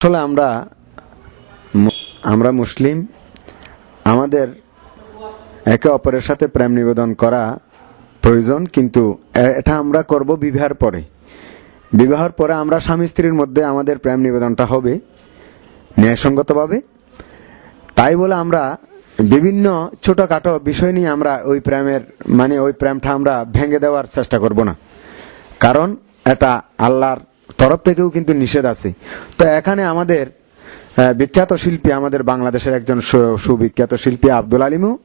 আসলে আমরা আমরা মুসলিম। আমাদের একে অপরের সাথে প্রেম নিবেদন করা প্রয়োজন, কিন্তু এটা আমরা করব বিবাহের পরে। বিবাহের পরে আমরা স্বামী স্ত্রীর মধ্যে আমাদের প্রেম নিবেদনটা হবে, ন্যায়সঙ্গতভাবে। তাই বলে আমরা বিভিন্ন ছোটোখাটো বিষয় নিয়ে আমরা ওই প্রেমের মানে ওই প্রেমটা আমরা ভেঙে দেওয়ার চেষ্টা করব না। কারণ এটা আল্লাহর তরফ থেকেও কিন্তু নিষেধ আছে। তো এখানে আমাদের বিখ্যাত শিল্পী আমাদের বাংলাদেশের একজন সুবিখ্যাত শিল্পী আব্দুল আলিমও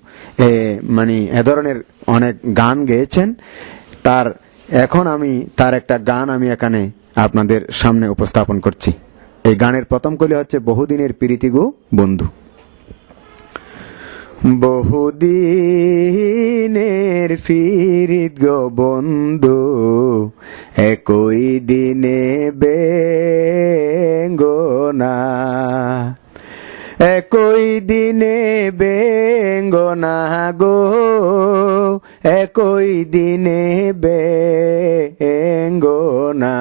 মানে এ ধরনের অনেক গান গেয়েছেন। তার, এখন আমি, তার একটা গান আমি এখানে আপনাদের সামনে উপস্থাপন করছি। এই গানের প্রথম কলি হচ্ছে বহুদিনের গো বন্ধু। বহুদিনের ফিরিত গো বন্ধু। একই দিনে বেঙ্গনা একই দিনে বেঙ্গনা গো? একই দিনে বেঙ্গনা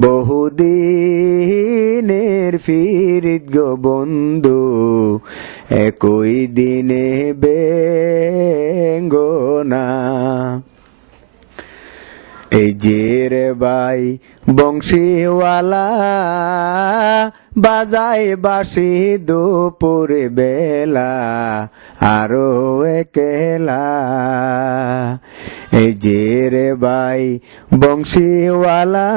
বহুদিনের ফিরিত গো বন্ধু একই দিনে বেঙ্গনা এই যে রে ভাই বংশীওয়ালা বাজায় বাসি দুপুর বেলা, আরও একেলা। এই যে রে ভাই বংশীওয়ালা,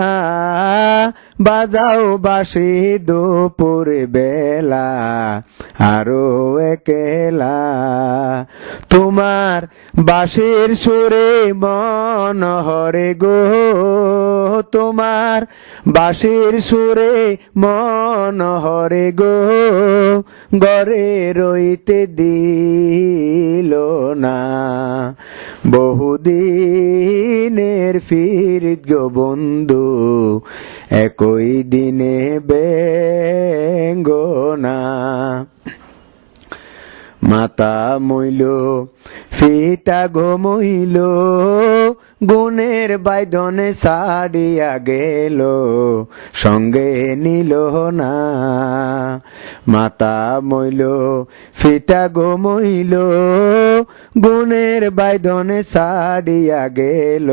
বাজাও বাসি দুপুর বেলা, আরও একেলা। তোমার বাঁশির সুরে মন হরে গো, তোমার বাঁশির সুরে মন হরে গো, গড়ে রইতে দিল না। বহুদিনের ফিরিত গো বন্ধু, একই দিনে বেঙ্গনা মাতা মইল ফিতা ঘমইল গুণের বাইদনে সারিয়া গেল, সঙ্গে নিল না। মাতা মইল ফিতা ঘমইল গুণের বাইদনে সারিয়া গেল,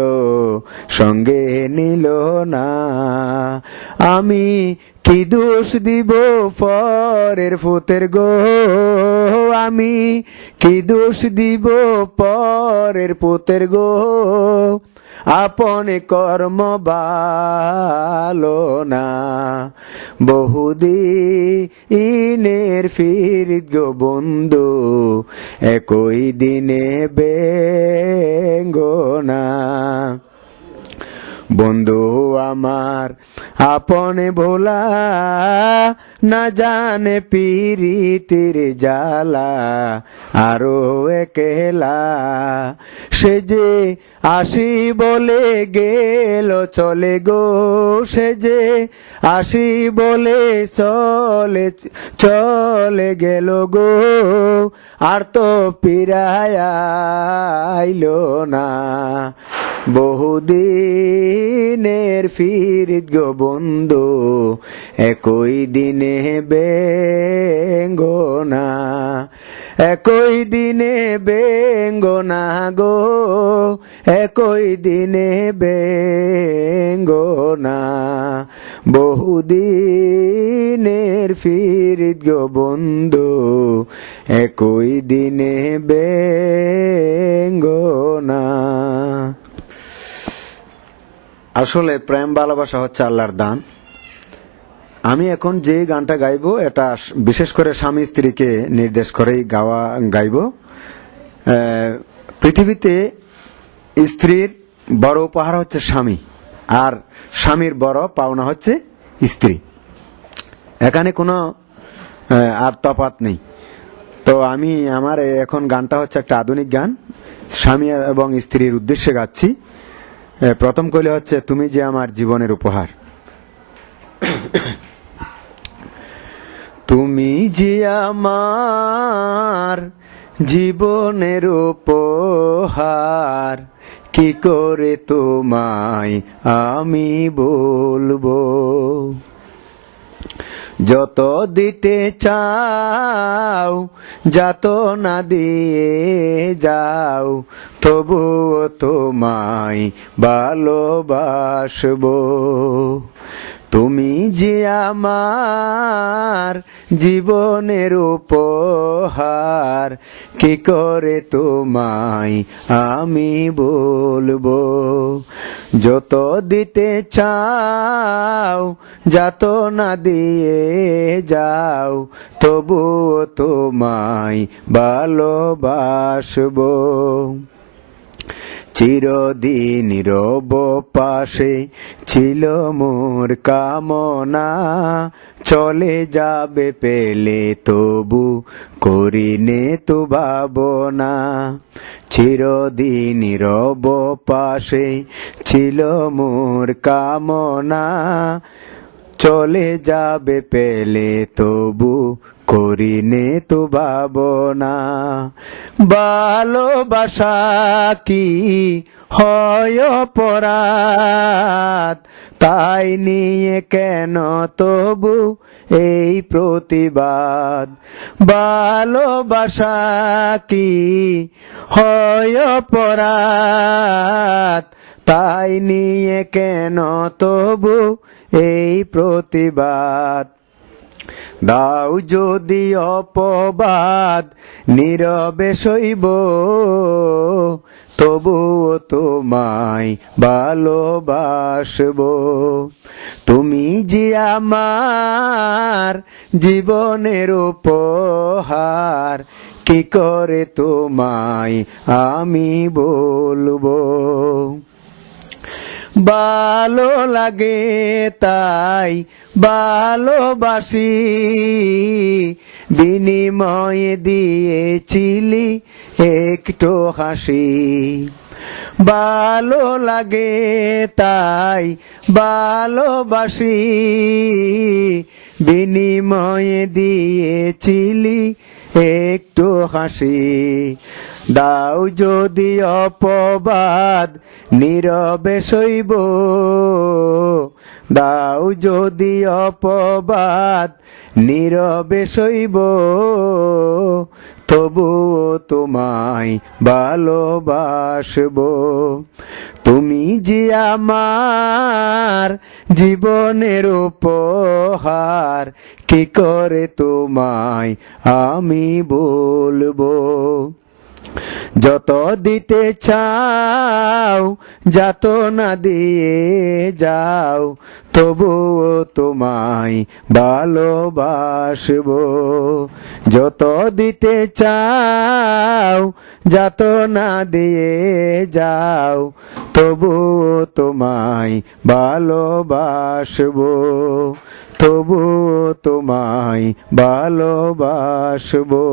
সঙ্গে নিল না। আমি কি দোষ দিব পরের ফুতের গো? আমি কি দোষ দিব পরের পুতের গো? আপন কর্ম ভালো না। বহুদিনের ফিরিত গো বন্ধু, একই দিনে বেঙ্গনা বন্ধু আমার, আপনে ভোলা, না জানে পিরিতির জালা আরও একেলা। সে যে আসি বলে গেল, চলে গো। সে যে আসি বলে চলে চলে গেল গো। আর তো পিরাইল না। বহুদিনের ফিরিত গো বন্ধু, একই দিনে বেঙ্গনা একই দিনে বেঙ্গনা গো, একই দিনে বেঙ্গনা বহুদিনের ফিরিত গো বন্ধু, একই দিনে বেঙ্গনা আসলে প্রেম, ভালোবাসা হচ্ছে আল্লাহর দান। আমি এখন যে গানটা গাইবো, এটা বিশেষ করে স্বামী স্ত্রীকে নির্দেশ করেই গাওয়া, গাইবো। পৃথিবীতে স্ত্রীর বড় উপহার হচ্ছে স্বামী, আর স্বামীর বড় পাওনা হচ্ছে স্ত্রী। এখানে কোনো আর তফাত নেই। তো আমি আমার এখন গানটা হচ্ছে একটা আধুনিক গান। স্বামী এবং স্ত্রীর উদ্দেশ্যে গাচ্ছি। প্রথম কইলে হচ্ছে, তুমি যে আমার জীবনের উপহার। তুমি যে আমার জীবনের উপহার, কি করে তোমায় আমি বলব? যত দিতে চাও, যত না দিয়ে যাও, তবুও তোমায় ভালোবাসবো। তুমি যে আমার জীবনের উপহার, কি করে তোমায় আমি বলব? যত দিতে চাও যত না দিয়ে যাও তবু তোমায় ভালোবাসবো। চিরদিন রব পাশে ছিল মোর কামনা। চলে যাবে পেলে তবু করিনে তো ভাবনা। চিরদিন রব পাশে ছিল মোর কামনা। চলে যাবে পেলে তবু করিনে তো ভাবনা। ভালোবাসা কি হয় অপরাধ? তাই নিয়ে কেন তবু এই প্রতিবাদ? ভালোবাসা কি হয় অপরাধ? তাই নিয়ে কেন তবু এই প্রতিবাদ? দাও যদি অপবাদ, নীরবে সইব। তবুও তোমায় ভালোবাসব। তুমি যে আমার জীবনের উপহার, কি করে তোমায় আমি বলব? ভালো লাগে তাই ভালোবাসি। বিনিময়ে দিয়েছিলি একটু হাসি। ভালো লাগে তাই ভালোবাসি। বিনিময়ে দিয়েছিলি একটু হাসি। দাও যদি অপবাদ, নীরবে সইব। দাও যদি অপবাদ, নীরবে সইব। তবুও তোমায় ভালোবাসব। তুমি যে আমার জীবনের উপহার কি করে তোমায় আমি বলব? যত দিতে চাও, যত না দিয়ে যাও, তবুও তোমায় ভালোবাসব। যত দিতে চাও, যত না দিয়ে যাও, তবুও তোমায় ভালোবাসব। তবু তোমায় ভালোবাসবো।